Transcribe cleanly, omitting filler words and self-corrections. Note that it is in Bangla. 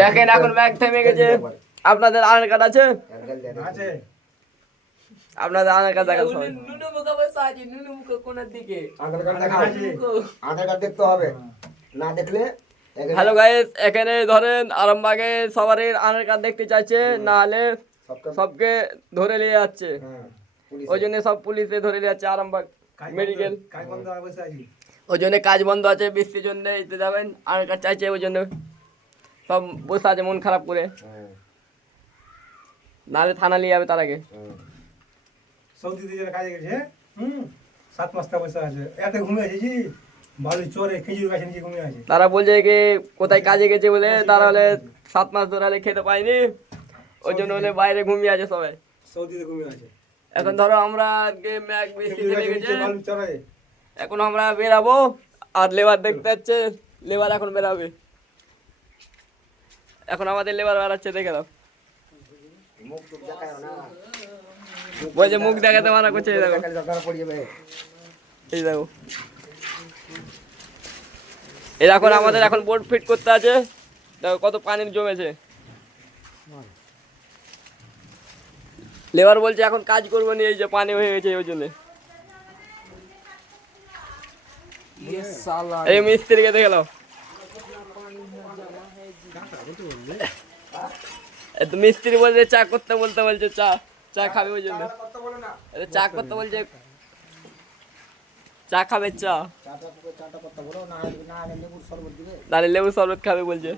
দেখেন এখন ব্যাগ থেমে গেছে। আপনাদের আধার কার্ড আছে? আছে আপনাদের আধার কার্ড দেখান সবাই। নুনু মুখ বসে আছে, নুনু মুখ কোণের দিকে। আধার কার্ড দেখাও, আধার কার্ড দেখতে হবে, না দেখলে হ্যালো গাইস, এখানে ধরেন আরামবাগে সবারই আধার কার্ড দেখতে চাইছে, না হলে সবকে ধরে নিয়ে যাচ্ছে। ওই জন্য সব পুলিশে ধরে নিয়ে যাচ্ছে আরামবাগ মেডিকেল। কাজ বন্ধ বসে আছি। ওই জন্য কাজ বন্ধ আছে, বৃষ্টির জন্য এতে যাবেন, আধার কার্ড চাইছে, ওই জন্য সব বসে আছে মন খারাপ করে, নাহলে থানা নিয়ে যাবে তার আগে। সৌদিতে যারা কাজে গেছে 7 মাসটা বসে আছে, এতে ঘুমিয়ে আছে জি বালু চরে খেজুর গাছে নিচে ঘুমিয়ে আছে। তারা বলছে কি কোথায় কাজে গেছে বলে, তারা হলে 7 মাস ধরে হলে খেতে পায়নি, ওই জন্য হলে বাইরে ঘুমিয়ে আছে সবাই। সৌদিতে ঘুমিয়ে আছে। এখন ধরো আমরা আজকে ম্যাগ বৃষ্টি খেজুর নেমে গাছে গেছে, নিচে বালু চরে। এখন আমরা বেরাবো, আর লেবার দেখতে যাচ্ছে, লেবার এখন বেরাবে। এখন আমাদের লেবার বেরাচ্ছে, দেখে দাও। মুখ টুক দেখায় না, বলছে মুখ দেখাতে মানা করছে, এই দেখো, দেখালে দরকার পড়ে যাবে। এই দেখো। এই এখন আমাদের এখন বোর্ড ফিট করতে আছে, দেখো কত পানি জমেছে। লেবার বলছে এখন কাজ করবো নি, এই যে পানি হয়ে গেছে ওই জন্য। এই মিস্ত্রিকে দেখে নাও, তো মিস্ত্রি বলছে চা করতে বলতে বলছে, চা চা খাবে ওই জন্য, চা করতে বলছে, চা খাবে, চা চাটা করতে বলো, না হলে লেবুর শরবত দিবে। তাহলে লেবু শরবত খাবে বলছে।